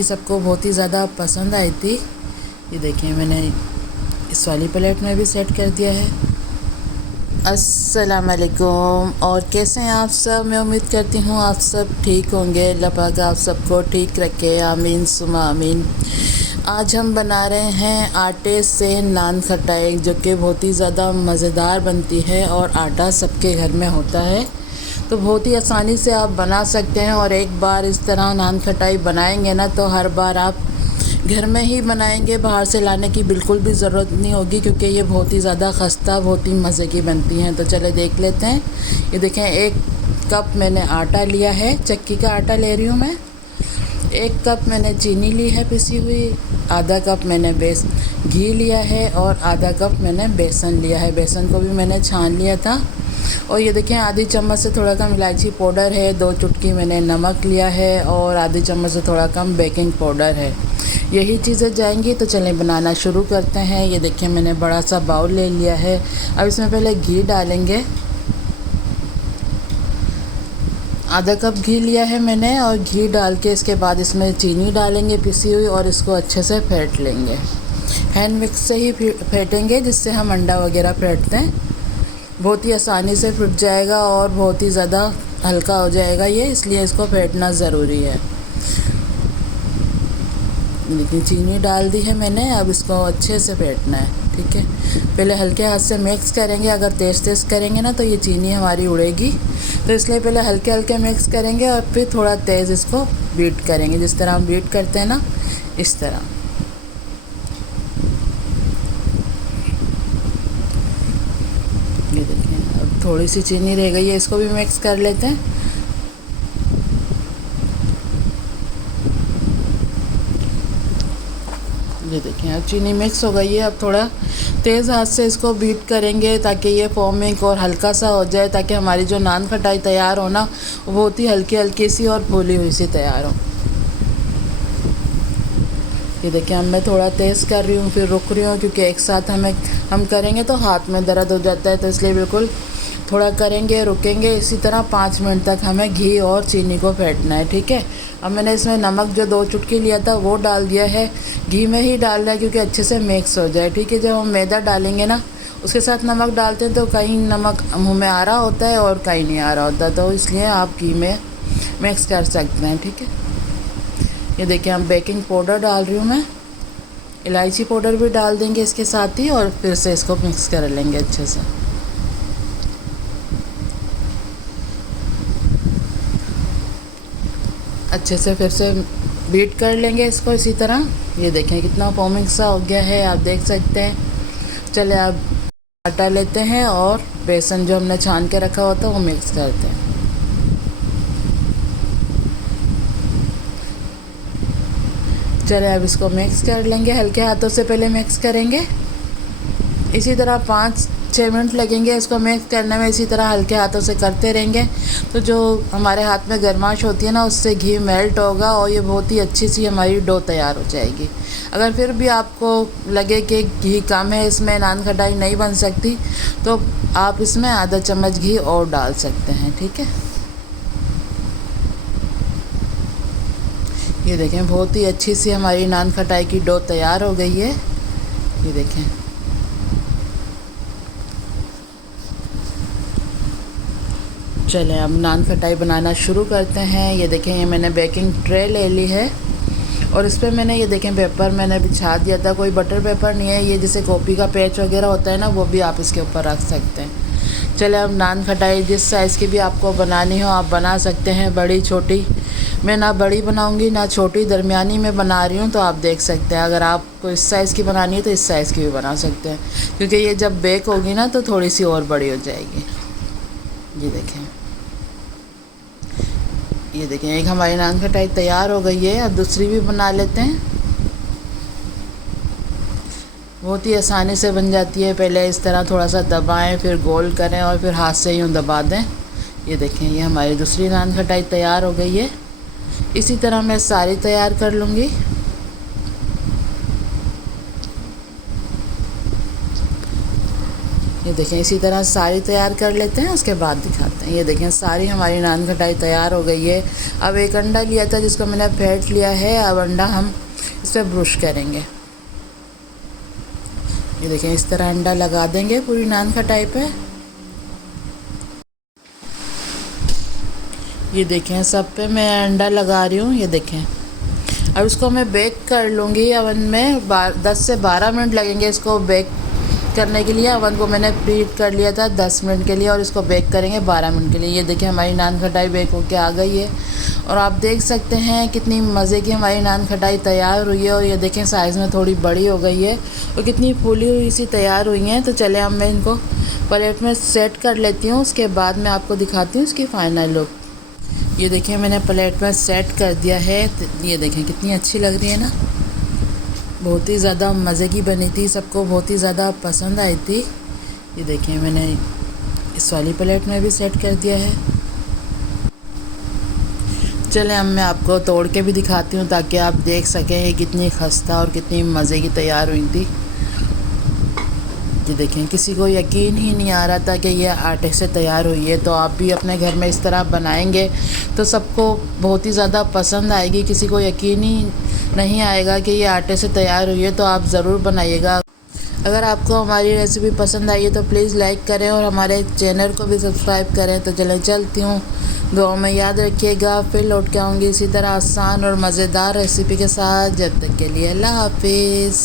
सबको बहुत ही ज़्यादा पसंद आई थी। ये देखिए मैंने इस वाली प्लेट में भी सेट कर दिया है। अस्सलाम वालेकुम, और कैसे हैं आप सब। मैं उम्मीद करती हूँ आप सब ठीक होंगे। अल्लाह पाक आप सबको ठीक रखे, आमीन सुमा आमीन। आज हम बना रहे हैं आटे से नान खटाई, जो कि बहुत ही ज़्यादा मज़ेदार बनती है और आटा सबके घर में होता है, तो बहुत ही आसानी से आप बना सकते हैं। और एक बार इस तरह नान खटाई बनाएंगे ना, तो हर बार आप घर में ही बनाएंगे, बाहर से लाने की बिल्कुल भी ज़रूरत नहीं होगी, क्योंकि ये बहुत ही ज़्यादा खस्ता, बहुत ही मज़े की बनती हैं। तो चले देख लेते हैं। ये देखें, 1 कप मैंने आटा लिया है, चक्की का आटा ले रही हूँ मैं। 1 कप मैंने चीनी ली है पिसी हुई, आधा कप मैंने घी लिया है, और आधा कप मैंने बेसन लिया है। बेसन को भी मैंने छान लिया था। और ये देखें, आधी चम्मच से थोड़ा कम इलायची पाउडर है, 2 चुटकी मैंने नमक लिया है, और आधी चम्मच से थोड़ा कम बेकिंग पाउडर है। यही चीज़ें जाएंगी। तो चलें बनाना शुरू करते हैं। ये देखिए मैंने बड़ा सा बाउल ले लिया है। अब इसमें पहले घी डालेंगे। आधा कप घी लिया है मैंने, और घी डाल के इसके बाद इसमें चीनी डालेंगे पिसी हुई, और इसको अच्छे से फेंट लेंगे। हैंड मिक्स से ही फेंटेंगे, जिससे हम अंडा वगैरह फेंटते हैं। बहुत ही आसानी से फट जाएगा और बहुत ही ज़्यादा हल्का हो जाएगा ये, इसलिए इसको फेंटना ज़रूरी है। लेकिन चीनी डाल दी है मैंने, अब इसको अच्छे से फेंटना है, ठीक है। पहले हल्के हाथ से मिक्स करेंगे, अगर तेज़ करेंगे ना तो ये चीनी हमारी उड़ेगी, तो इसलिए पहले हल्के हल्के मिक्स करेंगे और फिर थोड़ा तेज़ इसको बीट करेंगे, जिस तरह हम बीट करते हैं ना, इस तरह। ये देखिए, अब थोड़ी सी चीनी रह गई है, इसको भी मिक्स कर लेते हैं। ये देखिए, अब चीनी मिक्स हो गई है। अब थोड़ा तेज़ हाथ से इसको बीट करेंगे, ताकि ये फॉर्मिंग और हल्का सा हो जाए, ताकि हमारी जो नान खटाई तैयार हो ना, वो बहुत ही हल्की हल्की सी और फूली हुई सी तैयार हो। ये देखिए, अब मैं थोड़ा तेज़ कर रही हूँ, फिर रुक रही हूँ, क्योंकि एक साथ हम करेंगे तो हाथ में दर्द हो जाता है, तो इसलिए बिल्कुल थोड़ा करेंगे, रुकेंगे। इसी तरह 5 मिनट तक हमें घी और चीनी को फेंटना है, ठीक है। अब मैंने इसमें नमक जो 2 चुटकी लिया था वो डाल दिया है। घी में ही डालना है, क्योंकि अच्छे से मिक्स हो जाए, ठीक है। जब हम मैदा डालेंगे ना, उसके साथ नमक डालते हैं, तो कहीं नमक मुँह में आ रहा होता है और कहीं नहीं आ रहा होता, तो इसलिए आप घी में मिक्स कर सकते हैं, ठीक है। ये देखिए, हम बेकिंग पाउडर डाल रही हूँ मैं, इलायची पाउडर भी डाल देंगे इसके साथ ही, और फिर से इसको मिक्स कर लेंगे अच्छे से। अच्छे से फिर से बीट कर लेंगे इसको इसी तरह। ये देखें कितना फॉर्मिंग सा हो गया है, आप देख सकते हैं। चले अब आटा लेते हैं और बेसन जो हमने छान के रखा हुआ था वो मिक्स करते हैं। चले अब इसको मिक्स कर लेंगे, हल्के हाथों से पहले मिक्स करेंगे। इसी तरह 5-6 मिनट लगेंगे इसको मिक्स करने में, इसी तरह हल्के हाथों से करते रहेंगे। तो जो हमारे हाथ में गर्माश होती है ना, उससे घी मेल्ट होगा और ये बहुत ही अच्छी सी हमारी डो तैयार हो जाएगी। अगर फिर भी आपको लगे कि घी कम है, इसमें नान खटाई नहीं बन सकती, तो आप इसमें आधा चम्मच घी और डाल सकते हैं, ठीक है। ये देखें, बहुत ही अच्छी सी हमारी नान खटाई की डो तैयार हो गई है। ये देखें, चलें अब नान खटाई बनाना शुरू करते हैं। ये देखें, ये मैंने बेकिंग ट्रे ले ली है, और इस पर मैंने ये देखें पेपर मैंने बिछा दिया था। कोई बटर पेपर नहीं है, ये जैसे कॉपी का पेज वगैरह होता है ना, वो भी आप इसके ऊपर रख सकते हैं। चले अब नान खटाई जिस साइज़ की भी आपको बनानी हो आप बना सकते हैं, बड़ी छोटी। मैं ना बड़ी बनाऊंगी ना छोटी, दरमियानी में बना रही हूँ, तो आप देख सकते हैं। अगर आपको इस साइज़ की बनानी है तो इस साइज़ की भी बना सकते हैं, क्योंकि ये जब बेक होगी ना तो थोड़ी सी और बड़ी हो जाएगी। ये देखें, ये देखें, एक हमारी नान खटाई तैयार हो गई है। अब दूसरी भी बना लेते हैं। बहुत ही आसानी से बन जाती है। पहले इस तरह थोड़ा सा दबाएं, फिर गोल करें और फिर हाथ से यूँ दबा दें। ये देखें, ये हमारी दूसरी नान खटाई तैयार हो गई है। इसी तरह मैं सारी तैयार कर लूँगी। ये देखें, इसी तरह सारी तैयार कर लेते हैं, उसके बाद दिखाते हैं। ये देखें, सारी हमारी नान खटाई तैयार हो गई है। अब एक अंडा लिया था जिसको मैंने फेंट लिया है। अब अंडा हम इस पर ब्रश करेंगे। ये देखें, इस तरह अंडा लगा देंगे पूरी नान खटाई पे। ये देखें, सब पे मैं अंडा लगा रही हूँ। ये देखें, अब इसको मैं बेक कर लूँगी अवन में। 10 से 12 मिनट लगेंगे इसको बेक करने के लिए। अवन को मैंने प्रीहीट कर लिया था 10 मिनट के लिए और इसको बेक करेंगे 12 मिनट के लिए। ये देखिए, हमारी नान खटाई बेक होके आ गई है और आप देख सकते हैं कितनी मज़े की हमारी नान खटाई तैयार हुई है। और ये देखें, साइज़ में थोड़ी बड़ी हो गई है और कितनी फूली हुई सी तैयार हुई हैं। तो चले अब मैं इनको प्लेट में सेट कर लेती हूँ, उसके बाद मैं आपको दिखाती हूँ इसकी फ़ाइनल लुक। ये देखिए, मैंने प्लेट में सेट कर दिया है। ये देखें, कितनी अच्छी लग रही है ना। बहुत ही ज़्यादा मज़े की बनी थी, सबको बहुत ही ज़्यादा पसंद आई थी। ये देखिए, मैंने इस वाली प्लेट में भी सेट कर दिया है। चलें अब मैं आपको तोड़ के भी दिखाती हूँ ताकि आप देख सकें ये कितनी खस्ता और कितनी मज़े की तैयार हुई थी। ये देखें, किसी को यकीन ही नहीं आ रहा था कि ये आटे से तैयार हुई है। तो आप भी अपने घर में इस तरह बनाएंगे तो सबको बहुत ही ज़्यादा पसंद आएगी। किसी को यकीन ही नहीं आएगा कि ये आटे से तैयार हुई है। तो आप ज़रूर बनाइएगा। अगर आपको हमारी रेसिपी पसंद आई है तो प्लीज़ लाइक करें और हमारे चैनल को भी सब्सक्राइब करें। तो चलें, चलती हूँ, दुआ में याद रखिएगा। फिर लौट के आऊँगी इसी तरह आसान और मज़ेदार रेसिपी के साथ। जब तक के लिए अल्लाह हाफिज़।